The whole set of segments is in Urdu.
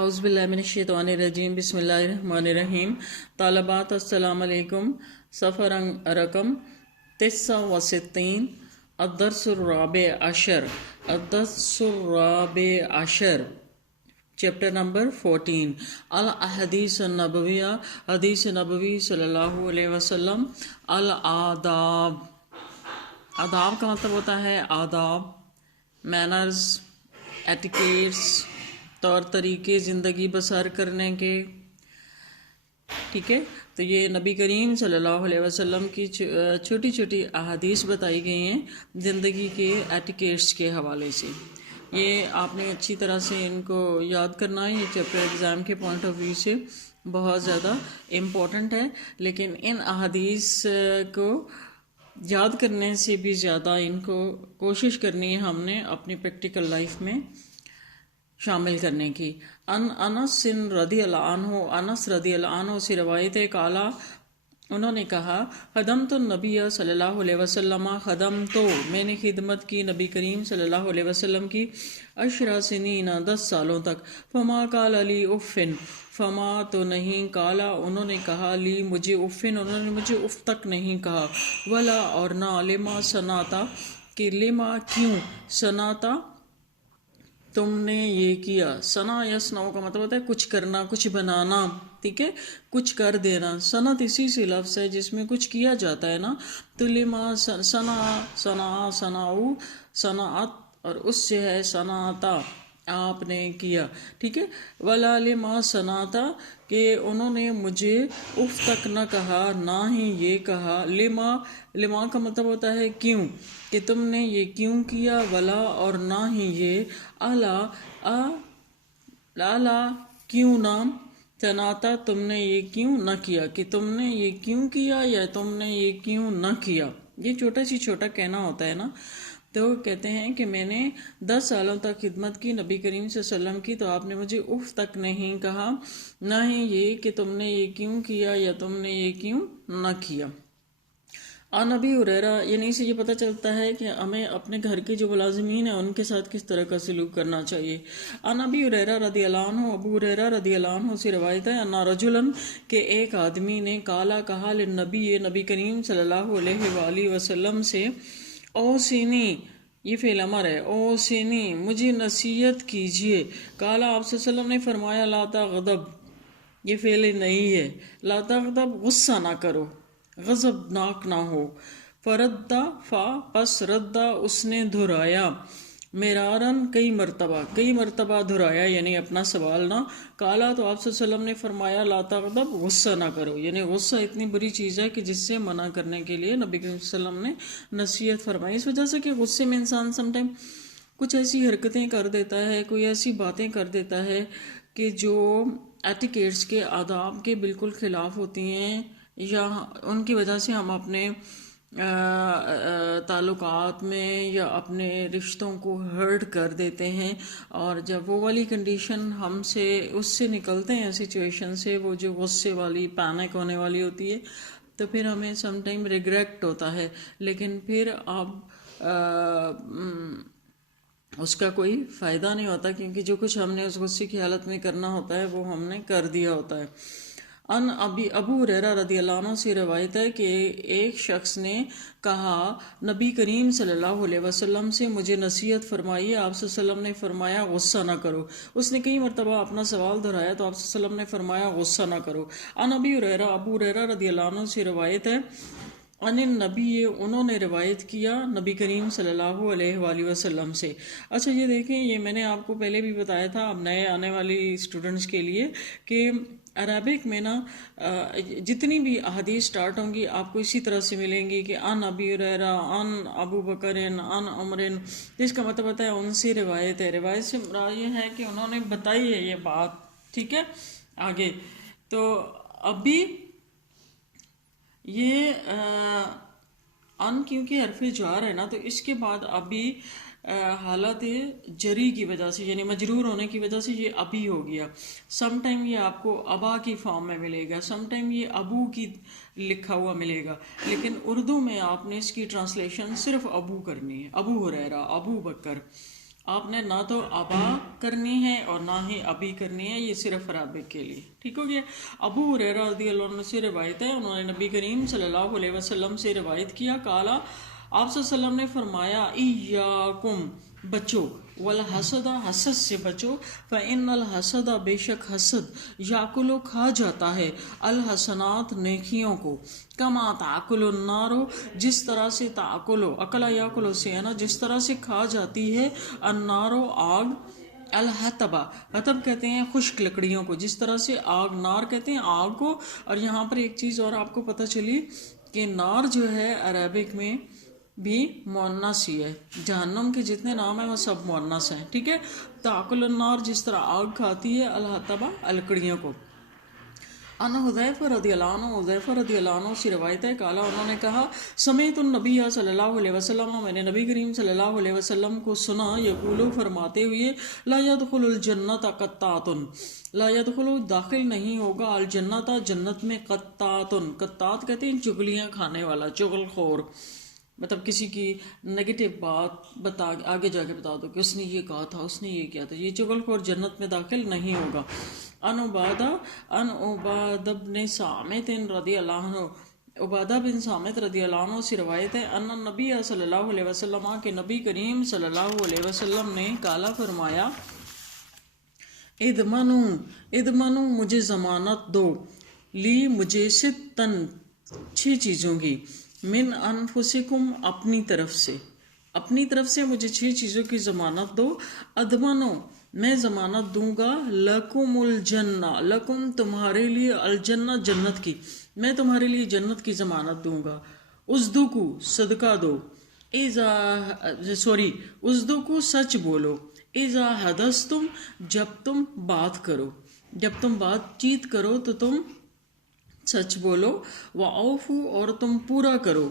اعوذ باللہ من الشیطان الرجیم بسم اللہ الرحمن الرحیم. طالبات السلام علیکم. صفحہ رقم 69. الدرس الرابع عشر. Chapter number 14. الاحادیث النبویہ. حدیث نبوی صلی اللہ علیہ وسلم. الآداب. آداب کا مطلب ہوتا ہے آداب، مینرز، ایٹیکیٹس، طور طریقے زندگی بسر کرنے کے. ٹھیک ہے، تو یہ نبی کریم صلی اللہ علیہ وسلم کی چھوٹی چھوٹی احادیث بتائی گئی ہیں زندگی کے ایٹیکیٹس کے حوالے سے. یہ آپ نے اچھی طرح سے ان کو یاد کرنا ہے. یہ چیپٹر ایگزام کے پوائنٹ آف ویو سے بہت زیادہ امپورٹنٹ ہے، لیکن ان احادیث کو یاد کرنے سے بھی زیادہ ان کو کوشش کرنی ہے ہم نے اپنی پریکٹیکل لائف میں شامل کرنے کی. انس رضی اللہ عنہ، انس رضی اللہ عنہ سے روایت ہے، کالا انہوں نے کہا، خدمت النبی صلی اللہ علیہ وسلم، میں نے خدمت کی نبی کریم صلی اللہ علیہ وسلم کی 10 سنین 10 سالوں تک. فما قال لی افن، فما تو نہیں، کالا انہوں نے کہا، لی مجھے، افن انہوں نے مجھے اف تک نہیں کہا، ولا اور نہ، لما سناتا کہ لما کیوں، سناتا تم نے یہ کیا. ثنا یصنع کا مطلب ہوتا ہے کچھ کرنا، کچھ بنانا. ٹھیک ہے، کچھ کر دینا. صنعت اسی سے لفظ ہے جس میں کچھ کیا جاتا ہے نا. تو لما صنعوا صنعت، اور اس سے ہے صنعتا، آپ نے کیا. ٹھیک ہے، ولا لما صنعتا کہ انہوں نے مجھے اف تک نہ کہا، نہ ہی یہ کہا. لما کا مطلب ہوتا ہے کیوں، کہ تم نے یہ کیوں کیا. ولا اور نہ ہی یہ، الا کیوں نہ، صنعتا تم نے یہ کیوں نہ کیا، کہ تم نے یہ کیوں کیا یا تم نے یہ کیوں نہ کیا. یہ چھوٹا کہنا ہوتا ہے نا. تو کہتے ہیں کہ میں نے 10 سالوں تک خدمت کی نبی کریم صلی اللہ علیہ وسلم کی، تو آپ نے مجھے اف تک نہیں کہا، نہ ہی یہ کہ تم نے یہ کیوں کیا یا تم نے یہ کیوں نہ کیا. نبی ہریرہ، یعنی اس سے یہ پتہ چلتا ہے کہ ہمیں اپنے گھر کے جو ملازمین ہیں ان کے ساتھ کس طرح کا سلوک کرنا چاہیے. نبی ہریرہ رضی اللہ عنہ، ابو ہریرہ رضی اللہ عنہ سے روایت ہے، ان رجلاً کہ ایک آدمی نے، کالا کہا، للنبی نبی کریم صلی اللہ علیہ وآلہ وسلم سے، اوصینی، یہ فعل امر ہے، اوصینی مجھے نصیحت کیجیے. کالا آپ صلی اللہ علیہ وسلم نے فرمایا، لا تغضب، یہ فعل نہیں ہے، لا تغضب غصہ نہ کرو، غضب ناک نہ ہو. فردہ پس ردہ اس نے دہرایا، مرارن کئی مرتبہ دہرایا، یعنی اپنا سوال نہ. کالا تو آپ صلی اللہ علیہ وسلم نے فرمایا، لا تغضب غصہ نہ کرو، یعنی غصہ اتنی بری چیز ہے کہ جس سے منع کرنے کے لیے نبی کریم صلی اللہ علیہ وسلم نے نصیحت فرمائی. اس وجہ سے کہ غصے میں انسان سم ٹائم کچھ ایسی حرکتیں کر دیتا ہے، کوئی ایسی باتیں کر دیتا ہے کہ جو ایٹیکیٹس کے، آداب کے بالکل خلاف ہوتی ہیں، یا ان کی وجہ سے ہم اپنے تعلقات میں یا اپنے رشتوں کو ہرٹ کر دیتے ہیں. اور جب وہ والی کنڈیشن ہم سے، اس سے نکلتے ہیں سچویشن سے، وہ جو غصے والی، پینک ہونے والی ہوتی ہے، تو پھر ہمیں سم ٹائم ریگریٹ ہوتا ہے. لیکن پھر اب اس کا کوئی فائدہ نہیں ہوتا، کیونکہ جو کچھ ہم نے اس غصے کی حالت میں کرنا ہوتا ہے وہ ہم نے کر دیا ہوتا ہے. ابو ہریرہ رضی اللہ عنہ سے روایت ہے کہ ایک شخص نے کہا، نبی کریم صلی اللہ علیہ وسلم سے مجھے نصیحت فرمائیے. آپ صلی اللہ علیہ وسلم نے فرمایا، غصہ نہ کرو. اس نے کئی مرتبہ اپنا سوال دہرایا تو آپ صلی اللہ علیہ وسلم نے فرمایا، غصہ نہ کرو. ابی ہریرہ، ابو ہریرہ رضی اللہ عنہ سے روایت ہے، ان النبی، انہوں نے روایت کیا نبی کریم صلی اللہ علیہ وآلہ وسلم سے. اچھا، یہ دیکھیں، یہ میں نے آپ کو پہلے بھی بتایا تھا، اب نئے آنے والی اسٹوڈنٹس کے لیے، کہ عربک میں نا جتنی بھی احادیث سٹارٹ ہوں گی آپ کو اسی طرح سے ملیں گی، کہ ان ابی ہریرہ، ان ابو بکر، ان عمر، جس کا مطلب ہوتا ہے ان سے روایت ہے. روایت سے مراد یہ ہے کہ انہوں نے بتائی ہے یہ بات. ٹھیک ہے، آگے تو ابھی یہ ان کیونکہ حرف جار ہے نا، تو اس کے بعد ابھی حالت جری کی وجہ سے، یعنی مجرور ہونے کی وجہ سے یہ ابھی ہو گیا. سم ٹائم یہ آپ کو ابا کی فارم میں ملے گا، سم ٹائم یہ ابو کی لکھا ہوا ملے گا، لیکن اردو میں آپ نے اس کی ٹرانسلیشن صرف ابو کرنی ہے. ابو ہریرہ، ابو بکر. آپ نے نہ تو ابا کرنی ہے اور نہ ہی ابھی کرنی ہے، یہ صرف عربک کے لیے، ٹھیک ہو گیا۔ ابو ہریرہ رضی اللہ عنہ سے روایت ہے، انہوں نے نبی کریم صلی اللہ علیہ وسلم سے روایت کیا، قالا آپ صلی اللہ علیہ وسلم نے فرمایا، ایاکم بچو، والحسد حسد سے بچو، فإن الحسد بے شک حسد یاکلو کھا جاتا ہے، الحسنات نیکیوں کو، کما تاکل النار جس طرح سے تاکلو اکلا یاکلو سے ہے نا، جس طرح سے کھا جاتی ہے النارو آگ، الحطبہ حطب کہتے ہیں خشک لکڑیوں کو، جس طرح سے آگ نار کہتے ہیں آگ کو۔ اور یہاں پر ایک چیز اور آپ کو پتہ چلی کہ نار جو ہے عربک میں بھی مؤنث ہی ہے، جہنم کے جتنے نام ہیں وہ سب مؤنث ہیں، ٹھیک ہے۔ تاکل النار جس طرح آگ کھاتی ہے، الحطبہ لکڑیوں کو۔ ان حذیفہ رضی اللہ عنہ، حذیفہ رضی اللہ عنہ سے روایت ہے، قالا انہوں نے کہا، سمعت النبی صلی اللہ علیہ وسلم، میں نے نبی کریم صلی اللہ علیہ وسلم کو سنا، یقولو فرماتے ہوئے، لا يدخل الجنت قطات، لا يدخل داخل نہیں ہوگا الجنت جنت میں، قطات، قطات کہتے ہیں چگلیاں کھانے والا، چغل خور، مطلب کسی کی نگیٹو بات بتا آگے جا کے بتا دو کہ اس نے یہ کہا تھا، اس نے یہ کیا تھا، یہ چغل خور جنت میں داخل نہیں ہوگا۔ ان عبادہ بن صامت رضی اللہ عنہ، عبادہ بن صامت رضی اللہ عنہ سے روایت ہے، ان نبی صلی اللہ علیہ وسلم کہ نبی کریم صلی اللہ علیہ وسلم نے قالا فرمایا، ادمنو مجھے ضمانت دو، لی مجھے ستن 6 چیزوں کی، من انفسکم اپنی طرف سے مجھے 6 چیزوں کی ضمانت دو، ادمنو میں ضمانت دوں گا، لکم الجنہ لکم تمہارے لیے، الجنہ جنت کی، میں تمہارے لیے جنت کی ضمانت دوں گا، اصدقو صدقہ دو، اصدقو سچ بولو، اذا حدثتم جب تم بات کرو، جب تم بات چیت کرو تو تم سچ بولو، وعوفو اور تم پورا کرو،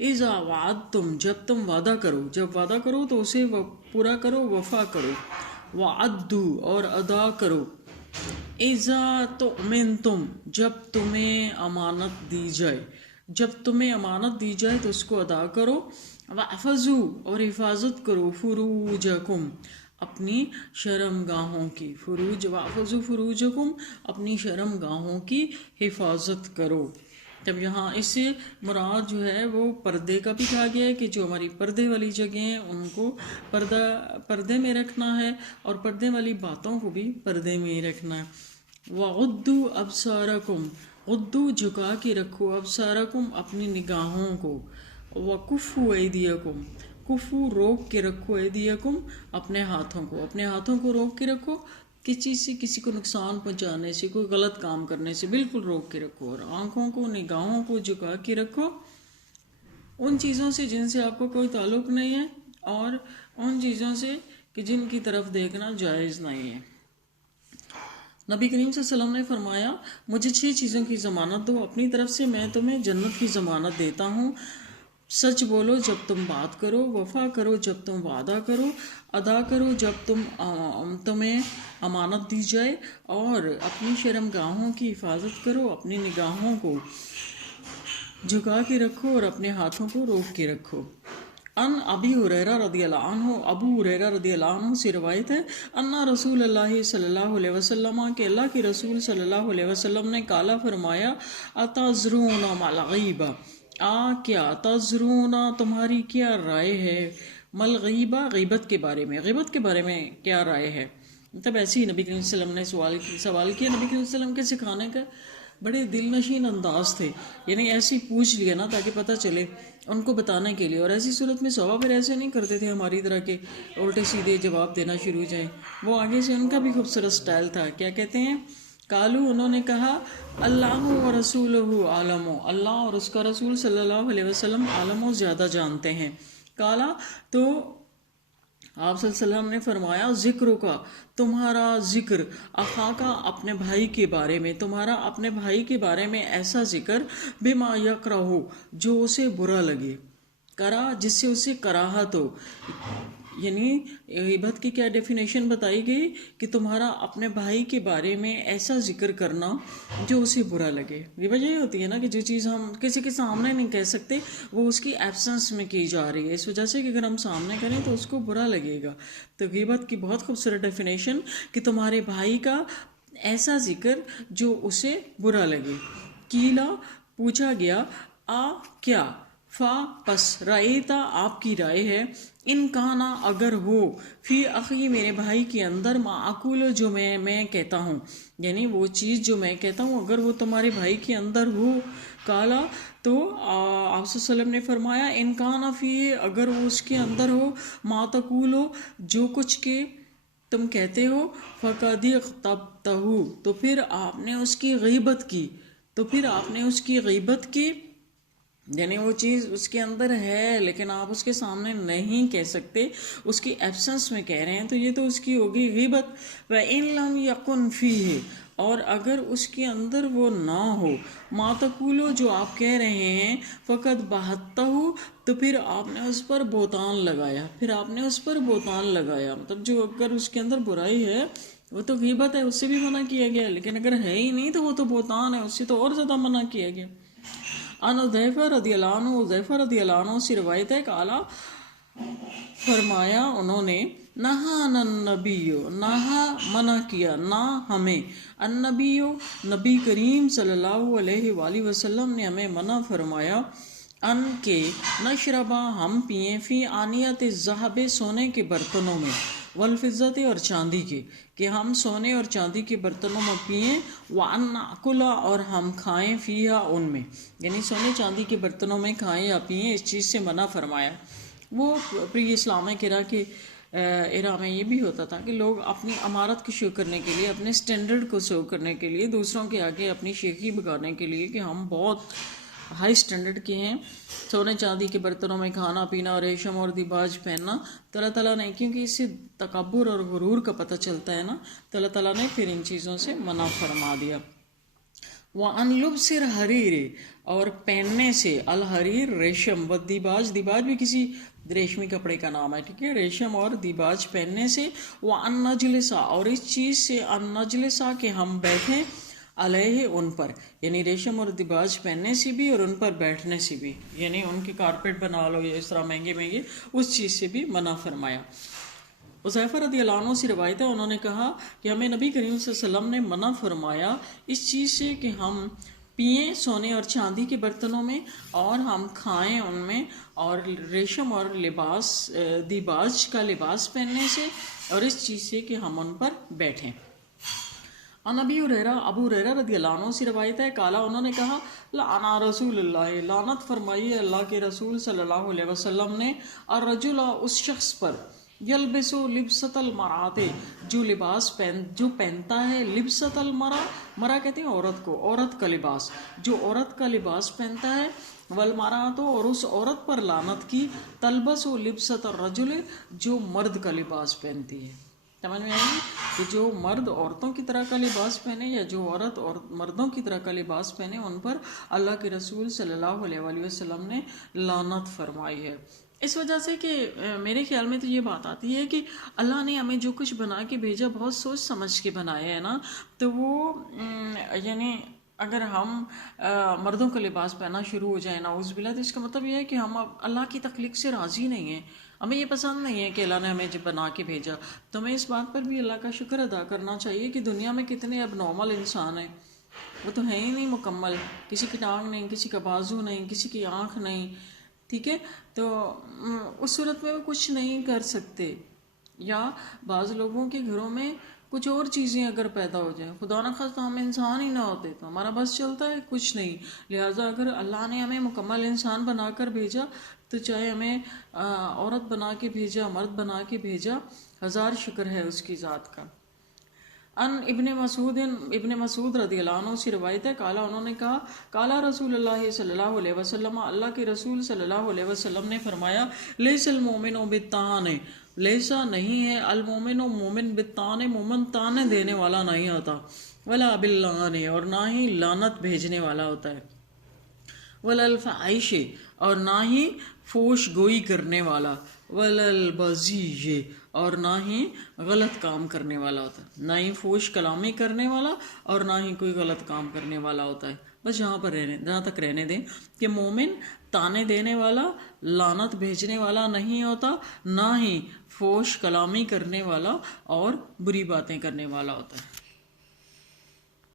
اذا وعدتم جب تم وعدہ کرو، جب وعدہ کرو تو اسے پورا کرو، وفا کرو، وعدو اور ادا کرو، اذا تؤمنتم جب تمہیں امانت دی جائے، جب تمہیں امانت دی جائے تو اس کو ادا کرو، واحفظوا اور حفاظت کرو، فروجکم اپنی شرم گاہوں کی، فروج واحفظوا فروجکم اپنی شرم گاہوں کی حفاظت کرو۔ جب یہاں اس سے مراد جو ہے وہ پردے کا بھی کہا گیا ہے کہ جو ہماری پردے والی جگہیں ہیں ان کو پردے میں رکھنا ہے، اور پردے والی باتوں کو بھی پردے میں ہی رکھنا ہے۔ وَغُضُّوا أَبْصَارَكُمْ غدو جھکا کے رکھو، ابصارکم اپنی نگاہوں کو، وَكُفُّوا أَيْدِيَكُمْ کفو روک کے رکھو، ایدیکم اپنے ہاتھوں کو، اپنے ہاتھوں کو روک کے رکھو، کس چیز سے کسی کو نقصان پہنچانے سے، کوئی غلط کام کرنے سے بالکل روک کے رکھو، اور آنکھوں کو نگاہوں کو جھکا کے رکھو ان چیزوں سے جن سے آپ کو کوئی تعلق نہیں ہے، اور ان چیزوں سے کہ جن کی طرف دیکھنا جائز نہیں ہے۔ نبی کریم صلی اللہ علیہ وسلم نے فرمایا، مجھے 6 چیزوں کی ضمانت دو اپنی طرف سے، میں تمہیں جنت کی ضمانت دیتا ہوں، سچ بولو جب تم بات کرو، وفا کرو جب تم وعدہ کرو، ادا کرو جب تمہیں امانت دی جائے، اور اپنی شرم گاہوں کی حفاظت کرو، اپنی نگاہوں کو جھکا کے رکھو اور اپنے ہاتھوں کو روک کے رکھو۔ ان ابی ہریرہ رضی اللہ عنہ، ابو ہریرہ رضی اللہ عنہ سے روایت ہے، ان رسول اللہ صلی اللہ علیہ وسلم کہ اللہ کے رسول صلی اللہ علیہ وسلم نے قالا فرمایا، اتذرون ما الغیبہ کیا، تذرون تمہاری کیا رائے ہے، مل غیبہ غیبت کے بارے میں، غیبت کے بارے میں کیا رائے ہے۔ مطلب ایسے ہی نبی کریم صلی اللہ علیہ وسلم نے سوال کیا، نبی کریم صلی اللہ علیہ وسلم کے سکھانے کا بڑے دل نشین انداز تھے، یعنی ایسے ہی پوچھ لیا نا تاکہ پتہ چلے ان کو بتانے کے لیے، اور ایسی صورت میں صحابہ پھر ایسے نہیں کرتے تھے ہماری طرح کے الٹے سیدھے جواب دینا شروع ہو جائیں، وہ آگے سے ان کا بھی خوبصورت سٹائل تھا، کیا کہتے ہیں، قالو انہوں نے کہا، اللہ و رسولہ عالم، اللہ اور اس کا رسول صلی اللہ علیہ وسلم عالم و زیادہ جانتے ہیں۔ قالا تو آپ صلی اللہ علیہ وسلم نے فرمایا، ذکر کا تمہارا ذکر، اخا کا اپنے بھائی کے بارے میں، تمہارا اپنے بھائی کے بارے میں ایسا ذکر، بما یکرہ جو اسے برا لگے، کرا جس سے اسے کراہت ہو، یعنی غیبت کی کیا ڈیفینیشن بتائی گئی کہ تمہارا اپنے بھائی کے بارے میں ایسا ذکر کرنا جو اسے برا لگے. یہ وجہ یہ ہوتی ہے نا کہ جو چیز ہم کسی کے سامنے نہیں کہہ سکتے وہ اس کی ایبسنس میں کی جا رہی ہے، اس وجہ سے کہ اگر ہم سامنے کریں تو اس کو برا لگے گا. تو غیبت کی بہت خوبصورت ڈیفینیشن کہ تمہارے بھائی کا ایسا ذکر جو اسے برا لگے. کیلا پوچھا گیا، آ کیا، فا پس، رائیتا آپ کی رائے ہے، ان کانا اگر ہو، فی اخی میرے بھائی کے اندر، ما اقول جو میں کہتا ہوں، یعنی وہ چیز جو میں کہتا ہوں اگر وہ تمہارے بھائی کے اندر ہو. کالا تو آپ صلی اللہ علیہ وسلم نے فرمایا، ان کانا فی اگر وہ اس کے اندر ہو، ما تقول جو کچھ کہ تم کہتے ہو، فقد اغتبتہ تو پھر آپ نے اس کی غیبت کی، تو پھر آپ نے اس کی غیبت کی. یعنی وہ چیز اس کے اندر ہے لیکن آپ اس کے سامنے نہیں کہہ سکتے، اس کی ایبسنس میں کہہ رہے ہیں، تو یہ تو اس کی ہوگی غیبت. وَإِن لَمْ يَكُنْ فِيهِ اور اگر اس کے اندر وہ نہ ہو، مَا تَقُولُ جو آپ کہہ رہے ہیں، فَقَدْ بَهَتَّهُ تو پھر آپ نے اس پر بہتان لگایا، پھر آپ نے اس پر بہتان لگایا. مطلب جو اگر اس کے اندر برائی ہے وہ تو غیبت ہے، اس سے بھی منع کیا گیا، لیکن اگر ہے ہی نہیں تو وہ تو بہتان ہے، اس سے تو اور زیادہ منع کیا گیا. ان حذیفہ رضی اللہ عنہ، حذیفہ رضی اللہ عنہ سے روایت ہے، قالا فرمایا انہوں نے، نہانا النبی، نہا منع کیا، نہ ہمیں، النبی نبی کریم صلی اللہ علیہ وآلہ وسلم نے ہمیں منع فرمایا، ان کے نشربا ہم پئیں، فی آنیت الذہب سونے کے برتنوں میں، والفضت اور چاندی کے، کہ ہم سونے اور چاندی کے برتنوں میں پئیں، وان ناکل اور ہم کھائیں، فیہا ان میں، یعنی سونے چاندی کے برتنوں میں کھائیں یا پئیں، اس چیز سے منع فرمایا. وہ پری اسلامک ایرا کے ایرا میں یہ بھی ہوتا تھا کہ لوگ اپنی امارت کو شو کرنے کے لیے، اپنے سٹینڈرڈ کو شو کرنے کے لیے، دوسروں کے آگے اپنی شیخی بگانے کے لیے کہ ہم بہت ہائی سٹینڈرڈ کے ہیں، سونے چاندی کے برتنوں میں کھانا پینا اور ریشم اور دیباج پہننا، تو اللہ تعالیٰ نے، کیونکہ اس سے تکبر اور غرور کا پتہ چلتا ہے نا، تو اللہ تعالیٰ نے پھر ان چیزوں سے منع فرما دیا. وَأَن لُبْسِ الْحَرِيرِ اور پہننے سے، الحریر ریشم، والدیباج، دیباج بھی کسی ریشمی کپڑے کا نام ہے، ٹھیک ہے، ریشم اور دیباج پہننے سے، وَأَن نَجْلِسَ اور اس چیز سے، ان نجلسا کہ ہم بیٹھیں، علیہ ان پر، یعنی ریشم اور دیباج پہننے سے بھی اور ان پر بیٹھنے سے بھی، یعنی ان کی کارپیٹ بنا لو یا اس طرح مہنگے مہنگے، اس چیز سے بھی منع فرمایا. حذیفہ رضی اللہ عنہ سے روایت ہے، انہوں نے کہا کہ ہمیں نبی کریم صلی اللہ علیہ وسلم نے منع فرمایا اس چیز سے کہ ہم پئیں سونے اور چاندی کے برتنوں میں اور ہم کھائیں ان میں، اور ریشم اور لباس دیباج کا لباس پہننے سے، اور اس چیز سے کہ ہم ان پر بیٹھیں. ان ابی ہریرہ، ابو ہریرہ رضی اللہ عنہ سے روایت ہے، قالا انہوں نے کہا، لعن رسول اللہ، لعنت فرمائی ہے اللہ کے رسول صلی اللہ علیہ وسلم نے، الرجل اس شخص پر، یلبس لبست المرأۃ جو لباس جو پہنتا ہے، لبست المرأہ، مرأہ کہتے ہیں عورت کو، عورت کا لباس، جو عورت کا لباس پہنتا ہے، والمرأۃ اور اس عورت پر لعنت کی، تلبس لبست الرجل جو مرد کا لباس پہنتی ہے. سمجھ میں آئی کہ جو مرد عورتوں کی طرح کا لباس پہنے یا جو عورت اور مردوں کی طرح کا لباس پہنے، ان پر اللہ کے رسول صلی اللہ علیہ وآلہ وسلم نے لعنت فرمائی ہے. اس وجہ سے کہ میرے خیال میں تو یہ بات آتی ہے کہ اللہ نے ہمیں جو کچھ بنا کے بھیجا بہت سوچ سمجھ کے بنایا ہے نا، تو وہ یعنی اگر ہم مردوں کا لباس پہننا شروع ہو جائے نعوذ باللہ، تو اس کا مطلب یہ ہے کہ ہم اللہ کی تخلیق سے راضی نہیں ہیں، ہمیں یہ پسند نہیں ہے کہ اللہ نے ہمیں جب بنا کے بھیجا. تو ہمیں اس بات پر بھی اللہ کا شکر ادا کرنا چاہیے کہ دنیا میں کتنے اب نارمل انسان ہیں، وہ تو ہیں ہی نہیں مکمل، کسی کی ٹانگ نہیں، کسی کا بازو نہیں، کسی کی آنکھ نہیں، ٹھیک ہے، تو اس صورت میں وہ کچھ نہیں کر سکتے. یا بعض لوگوں کے گھروں میں کچھ اور چیزیں اگر پیدا ہو جائیں، خدا نخواستہ ہم انسان ہی نہ ہوتے تو ہمارا بس چلتا ہے کچھ نہیں. لہٰذا اگر اللہ نے ہمیں مکمل انسان بنا کر بھیجا، تو چاہے ہمیں عورت بنا کے بھیجا، مرد بنا کے بھیجا، ہزار شکر ہے اس کی ذات کا. ان ابن مسعود رضی اللہ عنہ سے روایت ہے، قالا انہوں نے کہا، قالا رسول اللہ صلی اللہ علیہ وسلم، اللہ کے رسول صلی اللہ علیہ وسلم نے فرمایا، لیس المومن بالطعن، لیسا نہیں ہے المومن مومن بالطعن، مومن تانے دینے والا نہیں ہوتا، ولا باللعن اور نہ ہی لعنت بھیجنے والا ہوتا ہے، ولا الفحش اور نہ ہی فوش گوئی کرنے والا، ولل بذی، اور نہ ہی غلط کام کرنے والا ہوتا ہے، نہ ہی فوش کلامی کرنے والا اور نہ ہی کوئی غلط کام کرنے والا ہوتا ہے۔ بس یہاں پر جہاں تک رہنے دیں کہ مومن تانے دینے والا، لعنت بھیجنے والا نہیں ہوتا، نہ ہی فوش کلامی کرنے والا اور بری باتیں کرنے والا ہوتا ہے۔